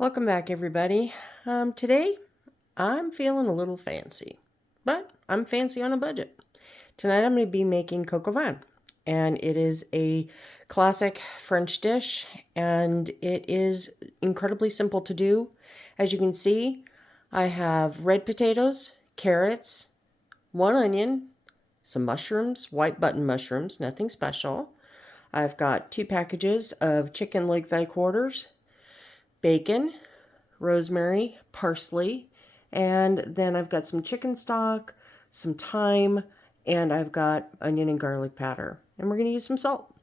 Welcome back, everybody. Today, I'm feeling a little fancy, but I'm fancy on a budget. Tonight, I'm going to be making coq au vin, and it is a classic French dish, and it is incredibly simple to do. As you can see, I have red potatoes, carrots, one onion, some mushrooms, white button mushrooms, nothing special. I've got 2 packages of chicken leg thigh quarters, bacon, rosemary, parsley, and then I've got some chicken stock, some thyme, and I've got onion and garlic powder. And we're going to use some salt.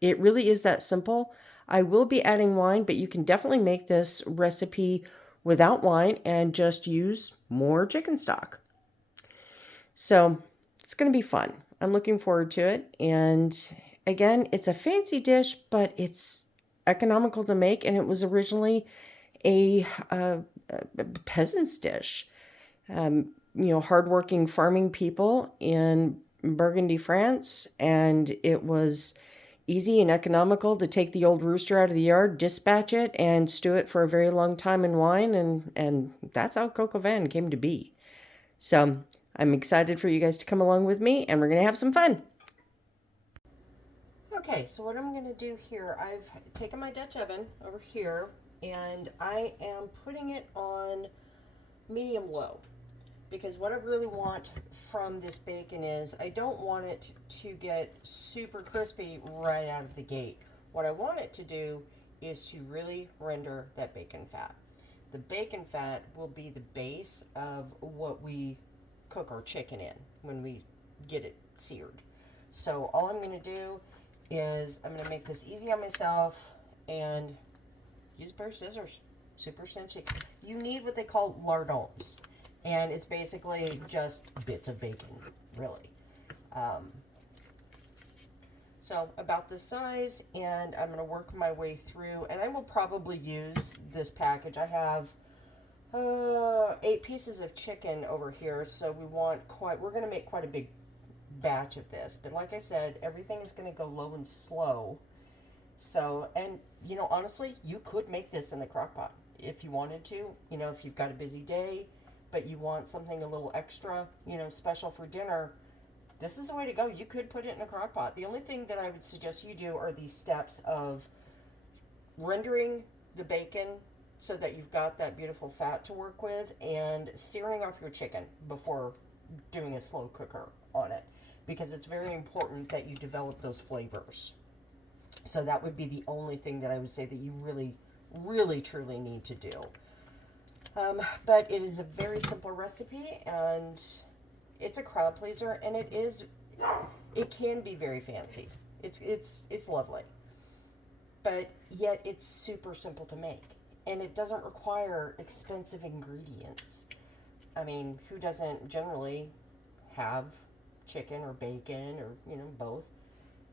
It really is that simple. I will be adding wine, but you can definitely make this recipe without wine and just use more chicken stock. So it's going to be fun. I'm looking forward to it. And again, it's a fancy dish, but it's economical to make, and it was originally a peasant's dish. Hardworking farming people in Burgundy, France, and it was easy and economical to take the old rooster out of the yard, dispatch it, and stew it for a very long time in wine, and that's how coq au vin came to be. So I'm excited for you guys to come along with me, and we're gonna have some fun. Okay, so what I'm going to do here, I've taken my Dutch oven over here, and I am putting it on medium low, because what I really want from this bacon is I don't want it to get super crispy right out of the gate. What I want it to do is to really render that bacon fat. The bacon fat will be the base of what we cook our chicken in when we get it seared. So all I'm going to do is I'm going to make this easy on myself and use a pair of scissors. Super cinchy. You need what they call lardons, and it's basically just bits of bacon, really. So about this size, and I'm going to work my way through, and I will probably use this package. I have 8 pieces of chicken over here, so we're going to make quite a big batch of this, but like I said, everything is going to go low and slow. So, and honestly, you could make this in the crock pot if you wanted to. If you've got a busy day but you want something a little extra, special for dinner, this is the way to go. You could put it in a crock pot. The only thing that I would suggest you do are these steps of rendering the bacon so that you've got that beautiful fat to work with, and searing off your chicken before doing a slow cooker on it, because it's very important that you develop those flavors. So that would be the only thing that I would say that you really, really, truly need to do. But it is a very simple recipe, and it's a crowd pleaser, and it can be very fancy. It's lovely, but yet it's super simple to make, and it doesn't require expensive ingredients. I mean, who doesn't generally have chicken or bacon or both?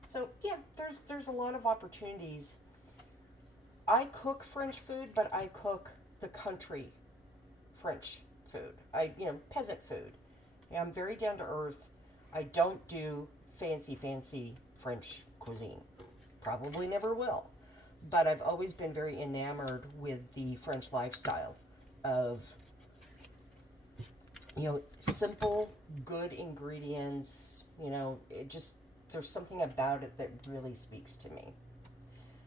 So yeah, there's a lot of opportunities. I cook French food, but I cook the country French food. Peasant food. I'm very down to earth. I don't do fancy French cuisine. Probably never will. But I've always been very enamored with the French lifestyle of simple, good ingredients. There's something about it that really speaks to me.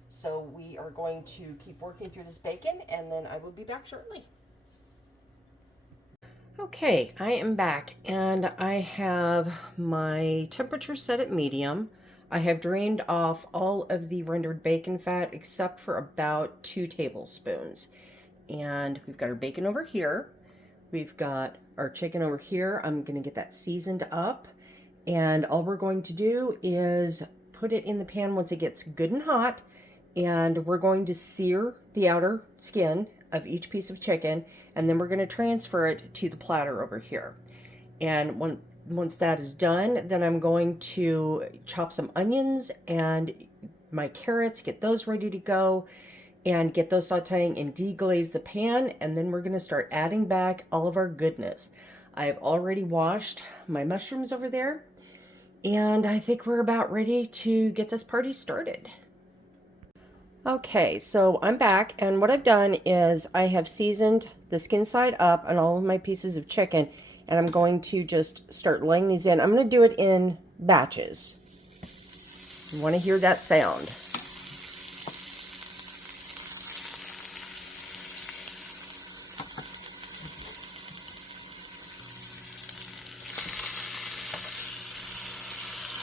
So we are going to keep working through this bacon, and then I will be back shortly. Okay, I am back, and I have my temperature set at medium. I have drained off all of the rendered bacon fat except for about 2 tablespoons. And we've got our bacon over here. We've got our chicken over here. I'm going to get that seasoned up. And all we're going to do is put it in the pan once it gets good and hot. And we're going to sear the outer skin of each piece of chicken. And then we're going to transfer it to the platter over here. And once that is done, then I'm going to chop some onions and my carrots, get those ready to go, and get those sauteing and deglaze the pan, and then we're going to start adding back all of our goodness. I have already washed my mushrooms over there, and I think we're about ready to get this party started. Okay, so I'm back, and what I've done is I have seasoned the skin side up on all of my pieces of chicken, and I'm going to just start laying these in. I'm going to do it in batches. You want to hear that sound.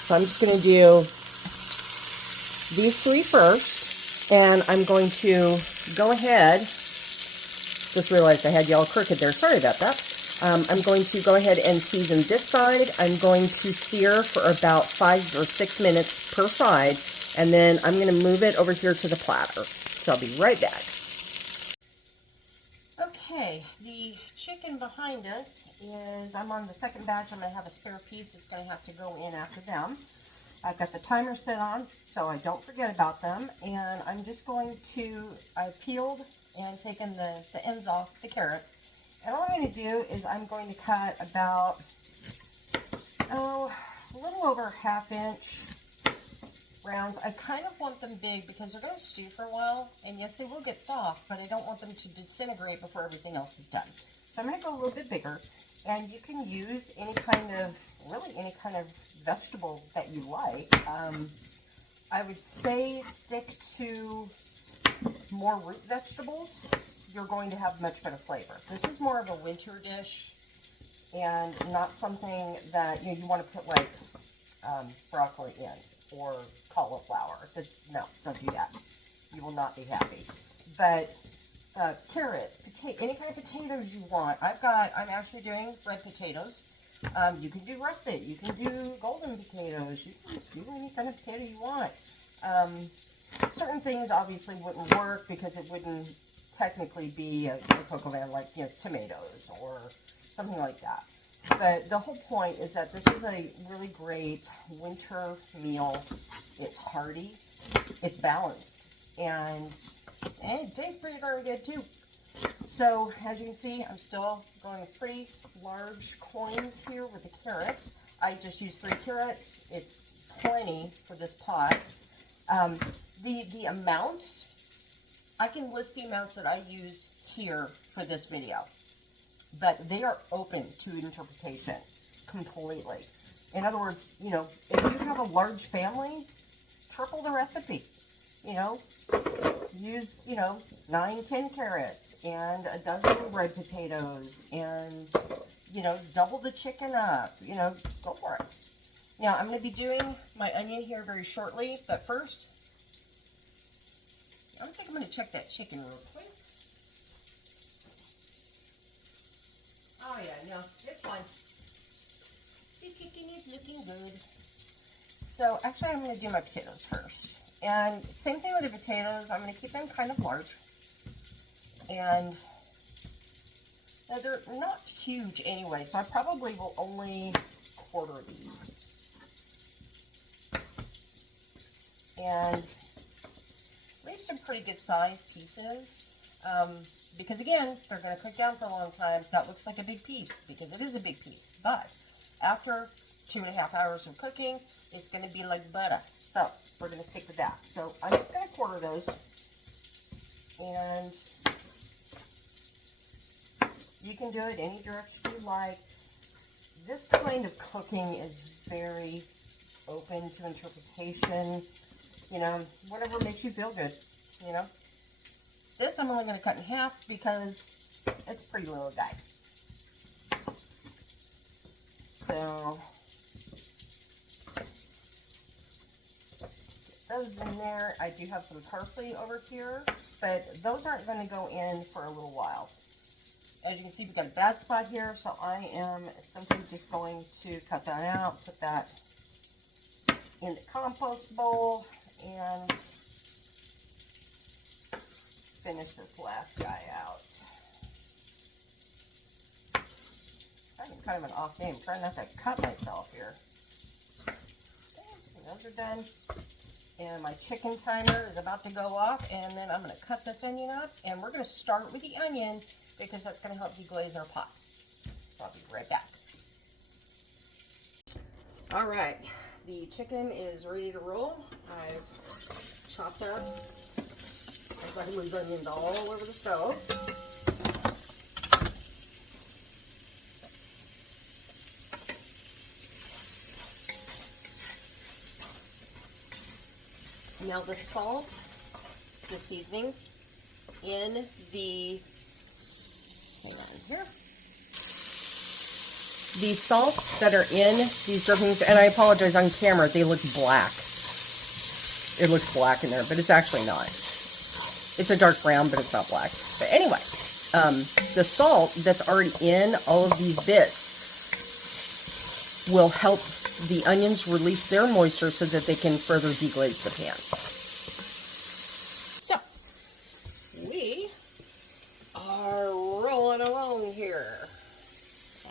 So I'm just going to do these three first, and I'm going to go ahead. Just realized I had you all crooked there. Sorry about that. I'm going to go ahead and season this side. I'm going to sear for about 5 or 6 minutes per side, and then I'm going to move it over here to the platter. So I'll be right back. Okay, the chicken behind us is, I'm on the second batch. I'm going to have a spare piece. It's going to have to go in after them. I've got the timer set on so I don't forget about them, and I'm just going to, I peeled and taken the ends off the carrots, and all I'm going to do is I'm going to cut about, a little over 1/2 inch rounds. I kind of want them big because they're going to stew for a while, and yes, they will get soft, but I don't want them to disintegrate before everything else is done. So I'm going to go a little bit bigger, and you can use any kind of, really any kind of vegetable that you like. I would say stick to more root vegetables. You're going to have much better flavor. This is more of a winter dish and not something that you want to put like broccoli in or cauliflower. No, don't do that. You will not be happy. But carrots, any kind of potatoes you want. I'm actually doing red potatoes. You can do russet, you can do golden potatoes, you can do any kind of potato you want. Certain things obviously wouldn't work because it wouldn't technically be a cocoa van, like tomatoes or something like that. But the whole point is that this is a really great winter meal. It's hearty, it's balanced, and it tastes pretty darn good too. So, as you can see, I'm still going with pretty large coins here with the carrots. I just used 3 carrots. It's plenty for this pot. The amounts, I can list the amounts that I use here for this video, but they are open to interpretation completely. In other words, if you have a large family, triple the recipe. Use 9, 10 carrots and a dozen red potatoes, and double the chicken up. Go for it. Now I'm going to be doing my onion here very shortly, but first I think I'm going to check that chicken real quick. Oh yeah, no, it's fine. The chicken is looking good. So actually I'm going to do my potatoes first. And same thing with the potatoes, I'm going to keep them kind of large. And they're not huge anyway, so I probably will only quarter these. And leave some pretty good sized pieces. Because again, they're going to cook down for a long time. That looks like a big piece, because it is a big piece. But after 2.5 hours of cooking, it's going to be like butter. So we're going to stick with that. So I'm just going to quarter those. And you can do it any direction you like. This kind of cooking is very open to interpretation. Whatever makes you feel good, This I'm only going to cut in half because it's a pretty little guy. So, get those in there. I do have some parsley over here, but those aren't going to go in for a little while. As you can see, we've got a bad spot here, so I am simply just going to cut that out, put that in the compost bowl, and finish this last guy out. Having kind of an off day. I'm trying not to cut myself here. Okay, those are done. And my chicken timer is about to go off, and then I'm going to cut this onion up, and we're going to start with the onion because that's going to help deglaze our pot. So I'll be right back. All right, the chicken is ready to roll. I've chopped up Because I lose onions all over the stove. Now the salt, the seasonings in the, hang on here. The salt that are in these drippings, and I apologize on camera, they look black. It looks black in there, but it's actually not. It's a dark brown, but it's not black. But anyway, the salt that's already in all of these bits will help the onions release their moisture so that they can further deglaze the pan. So, we are rolling along here.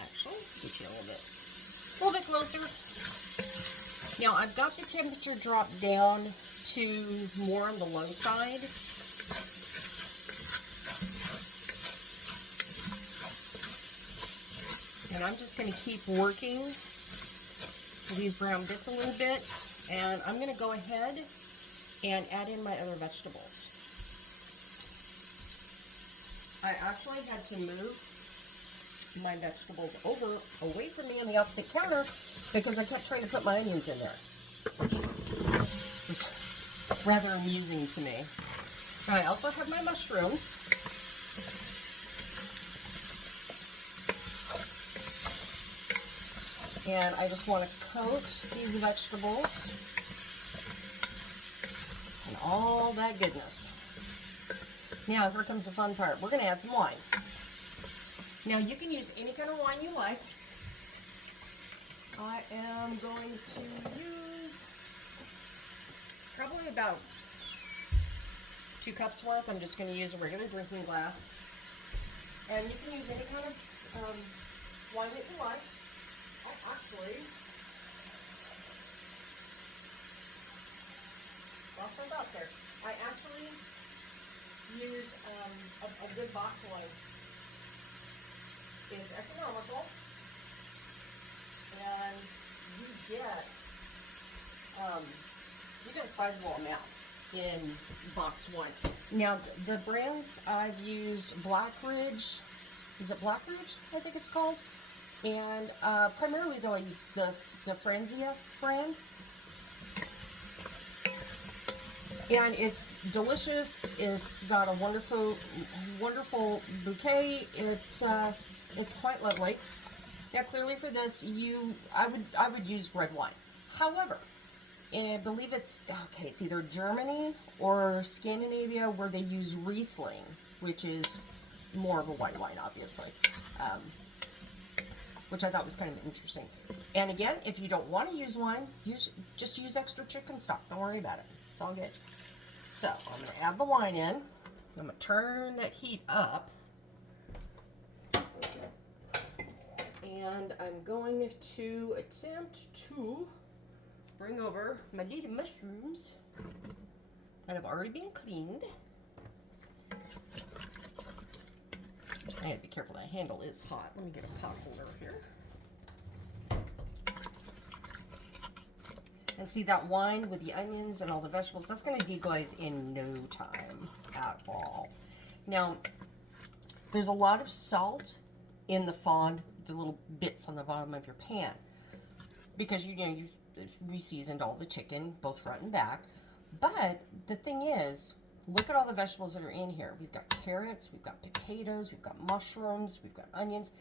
Actually, get you a little bit closer. Now, I've got the temperature dropped down to more on the low side. And I'm just going to keep working these brown bits a little bit, and I'm going to go ahead and add in my other vegetables. I actually had to move my vegetables away from me on the opposite counter because I kept trying to put my onions in there, which was rather amusing to me. I also have my mushrooms. And I just want to coat these vegetables and all that goodness. Now, here comes the fun part. We're going to add some wine. Now, you can use any kind of wine you like. I am going to use probably about 2 cups worth. I'm just going to use a regular drinking glass. And you can use any kind of wine that you like. Actually, whilst I'm out there, I actually use a good box wine. It's economical, and you get a sizable amount in box wine. Now, the brands I've used, Black Ridge, is it Black Ridge? I think it's called. And primarily, though, I use the Franzia brand. And it's delicious. It's got a wonderful bouquet. It's quite lovely. Now, clearly for this, I would use red wine. However, I believe it's either Germany or Scandinavia where they use Riesling, which is more of a white wine, obviously. Which I thought was kind of interesting. And again, if you don't want to use wine, just use extra chicken stock. Don't worry about it. It's all good. So, I'm going to add the wine in. I'm going to turn that heat up. And I'm going to attempt to bring over my little mushrooms that have already been cleaned. I gotta be careful, that handle is hot. Let me get a pot holder here. And see that wine with the onions and all the vegetables, that's gonna deglaze in no time at all. Now, there's a lot of salt in the fond, the little bits on the bottom of your pan. Because you've re-seasoned all the chicken, both front and back. But the thing is, look at all the vegetables that are in here. We've got carrots, we've got potatoes, we've got mushrooms, we've got onions.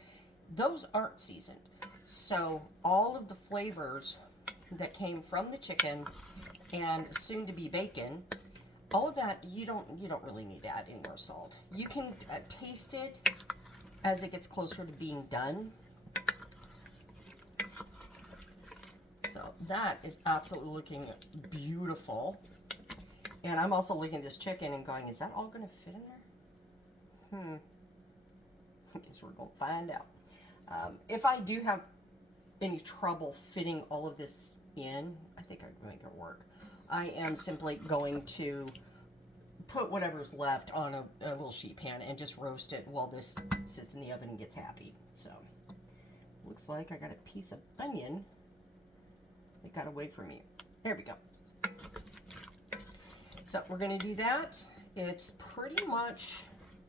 Those aren't seasoned. So all of the flavors that came from the chicken and soon to be bacon, all of that, you don't really need to add any more salt. You can taste it as it gets closer to being done. So that is absolutely looking beautiful. And I'm also looking at this chicken and going, is that all going to fit in there? I guess we're going to find out. If I do have any trouble fitting all of this in, I think I can make it work. I am simply going to put whatever's left on a little sheet pan and just roast it while this sits in the oven and gets happy. So, looks like I got a piece of onion that got away from me. There we go. So we're going to do that, It's pretty much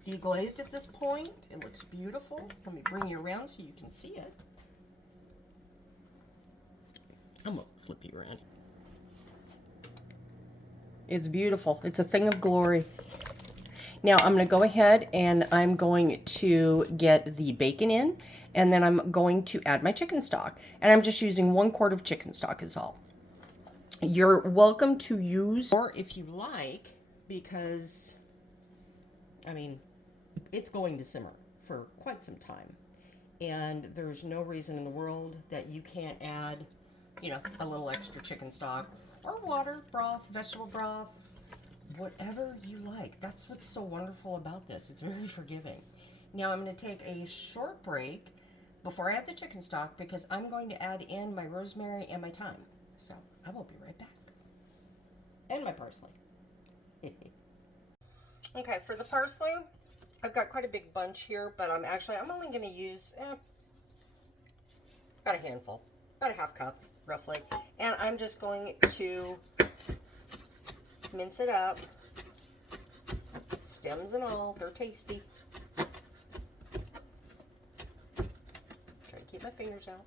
deglazed at this point. It looks beautiful. Let me bring you around so you can see it. I'm gonna flip you around. It's beautiful. It's a thing of glory. Now I'm going to go ahead and I'm going to get the bacon in, and then I'm going to add my chicken stock. And I'm just using 1 quart of chicken stock is all. You're welcome to use more if you like, because, I mean, it's going to simmer for quite some time. And there's no reason in the world that you can't add, you know, a little extra chicken stock or water, broth, vegetable broth, whatever you like. That's what's so wonderful about this. It's very forgiving. Now I'm going to take a short break before I add the chicken stock because I'm going to add in my rosemary and my thyme. So I will be right back. And my parsley. Okay, for the parsley, I've got quite a big bunch here, but I'm only going to use about a handful, about a half cup roughly. And I'm just going to mince it up, stems and all. They're tasty. Try to keep my fingers out.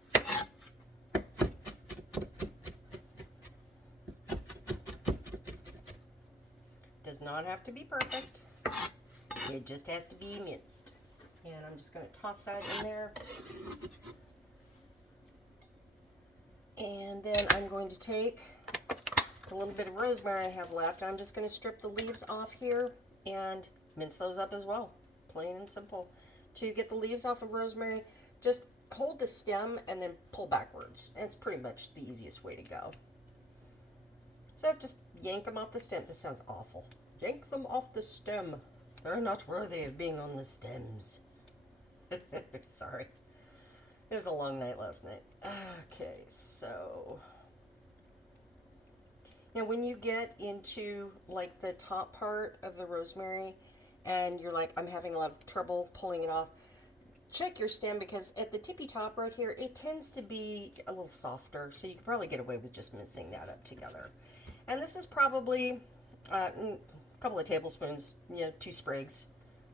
Does not have to be perfect. It just has to be minced. And I'm just going to toss that in there. And then I'm going to take a little bit of rosemary I have left, and I'm just going to strip the leaves off here and mince those up as well, plain and simple. To get the leaves off of rosemary, just hold the stem and then pull backwards, and it's pretty much the easiest way to go. So just yank them off the stem. This sounds awful. Yank them off the stem. They're not worthy of being on the stems. Sorry. It was a long night last night. Okay, so now when you get into like the top part of the rosemary and you're like, I'm having a lot of trouble pulling it off, check your stem, because at the tippy top right here, it tends to be a little softer, so you can probably get away with just mincing that up together. And this is probably a couple of tablespoons, 2 sprigs,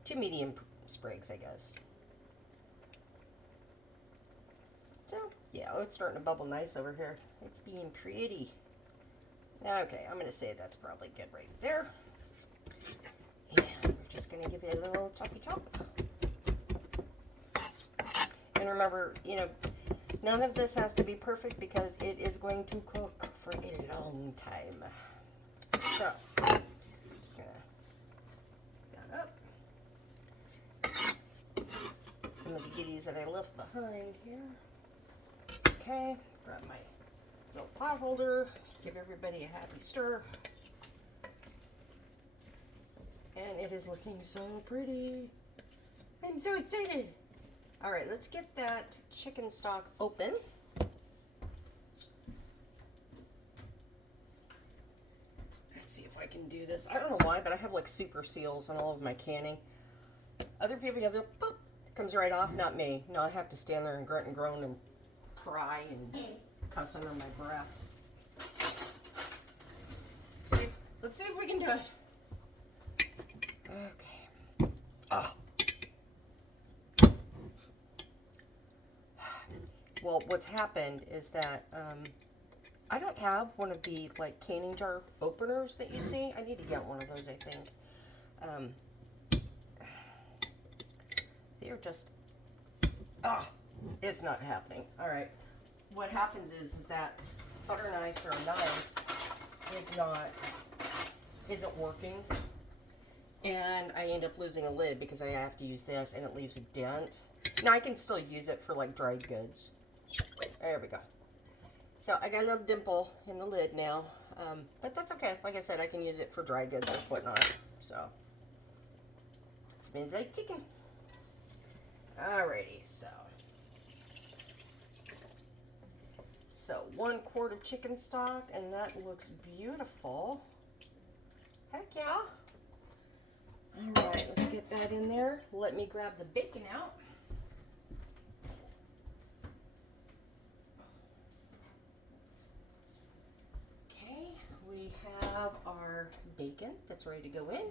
2 medium sprigs, I guess. So, yeah, it's starting to bubble nice over here. It's being pretty. Okay, I'm going to say that's probably good right there. And we're just going to give it a little choppy chop. And remember, none of this has to be perfect because it is going to cook for a long time. So, I'm just going to pick that up. Some of the goodies that I left behind here. Okay, grab my little pot holder, give everybody a happy stir. And it is looking so pretty. I'm so excited. All right, let's get that chicken stock open. Let's see if I can do this. I don't know why, but I have like super seals on all of my canning. Other people have the boop, it comes right off. Not me. No, I have to stand there and grunt and groan and cry and cuss under my breath. Let's see if we can do it. Okay. Oh. Well, what's happened is that I don't have one of the like canning jar openers that you see. I need to get one of those, I think. They're just, it's not happening. All right. What happens is that butter knife or a knife isn't working, and I end up losing a lid because I have to use this, and it leaves a dent. Now I can still use it for like dried goods. There we go. So I got a little dimple in the lid now, but that's okay. Like I said, I can use it for dry goods or whatnot. So it smells like chicken. Alrighty, so 1 quart of chicken stock, and that looks beautiful. Heck yeah. Alright, let's get that in there. Let me grab the bacon out. Okay, we have our bacon that's ready to go in.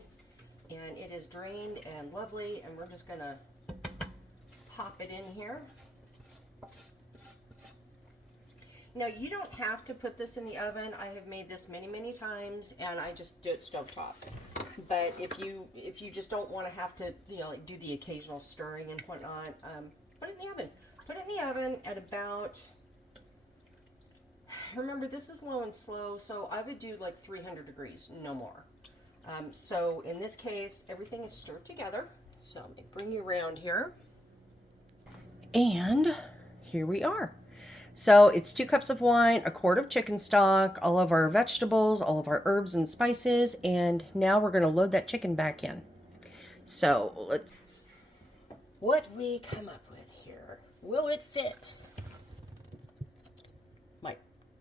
and it is drained and lovely, and we're just gonna pop it in here. Now, you don't have to put this in the oven. I have made this many, many times, and I just do it stovetop. But if you just don't want to have to, like do the occasional stirring and whatnot, put it in the oven. Put it in the oven at about, remember this is low and slow, so I would do like 300 degrees, no more. So in this case, everything is stirred together. So let me bring you around here. And here we are. So it's 2 cups of wine, a quart of chicken stock, all of our vegetables, all of our herbs and spices, and now we're going to load that chicken back in. So let's, what we come up with here, will it fit? My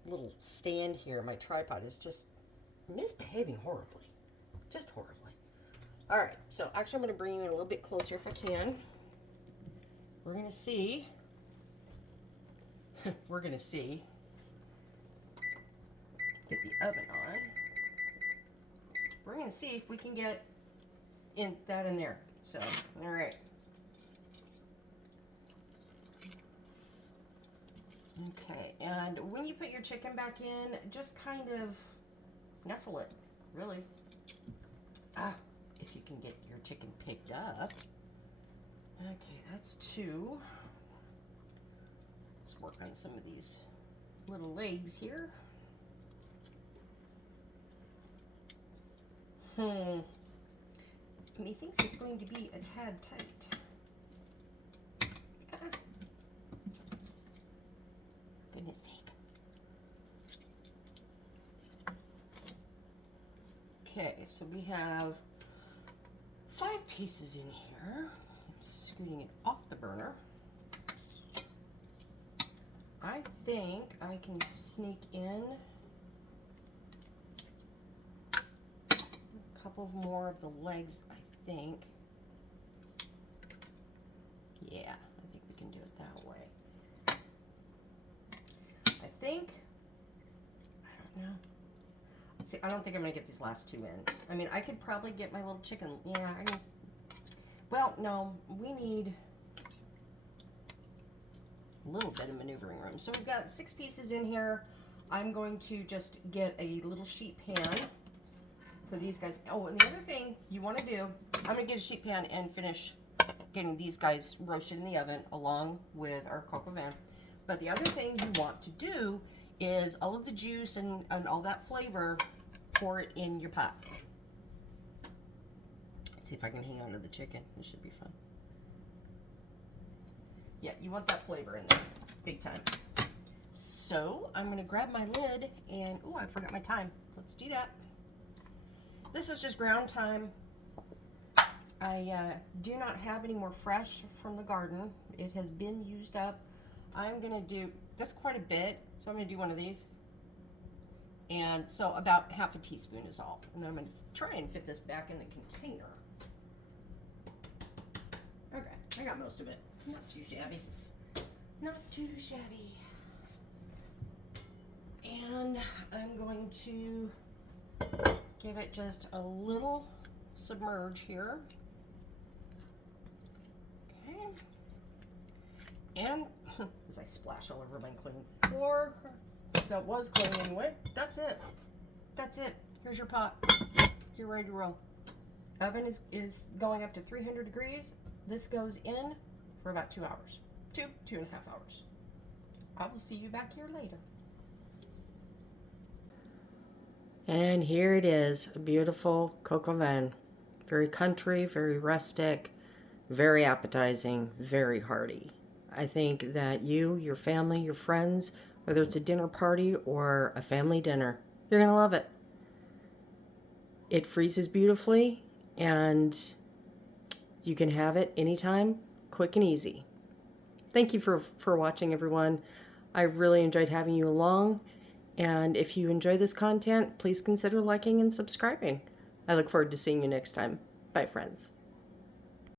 little stand here, my tripod is just misbehaving horribly, just horribly. All right, so actually I'm going to bring you in a little bit closer if I can. We're going to see. We're going to see. Get the oven on. We're going to see if we can get that in there. So, all right. Okay, and when you put your chicken back in, just kind of nestle it, really. If you can get your chicken picked up. Okay, that's 2. Let's work on some of these little legs here. Methinks it's going to be a tad tight. Goodness sake. Okay, so we have 5 pieces in here. I'm scooting it off the burner. I think I can sneak in a couple more of the legs, I think. Yeah, I think we can do it that way. I think, I don't know. Let's see, I don't think I'm going to get these last 2 in. I mean, I could probably get my little chicken. Yeah, I mean, well, no, we need a little bit of maneuvering room. So we've got 6 pieces in here. I'm going to just get a little sheet pan for these guys. Oh, and the other thing you want to do, I'm going to get a sheet pan and finish getting these guys roasted in the oven along with our coq au vin. But the other thing you want to do is all of the juice and all that flavor, pour it in your pot. Let's see if I can hang on to the chicken. This should be fun. Yeah, you want that flavor in there, big time. So I'm gonna grab my lid and, oh, I forgot my time. Let's do that. This is just ground time. I do not have any more fresh from the garden. It has been used up. I'm gonna do this quite a bit, so I'm gonna do one of these. And so about half a teaspoon is all. And then I'm gonna try and fit this back in the container. Okay, I got most of it. Not too shabby. Not too shabby. And I'm going to give it just a little submerge here. Okay. And as I splash all over my clean floor, that was clean anyway, that's it. That's it. Here's your pot. You're ready to roll. Oven is going up to 300 degrees. This goes in for about 2 hours. 2.5 hours. I will see you back here later. And here it is, a beautiful coq au vin. Very country, very rustic, very appetizing, very hearty. I think that you, your family, your friends, whether it's a dinner party or a family dinner, you're going to love it. It freezes beautifully, and you can have it anytime, quick and easy. Thank you for watching, everyone. I really enjoyed having you along. And if you enjoy this content, please consider liking and subscribing. I look forward to seeing you next time. Bye, friends.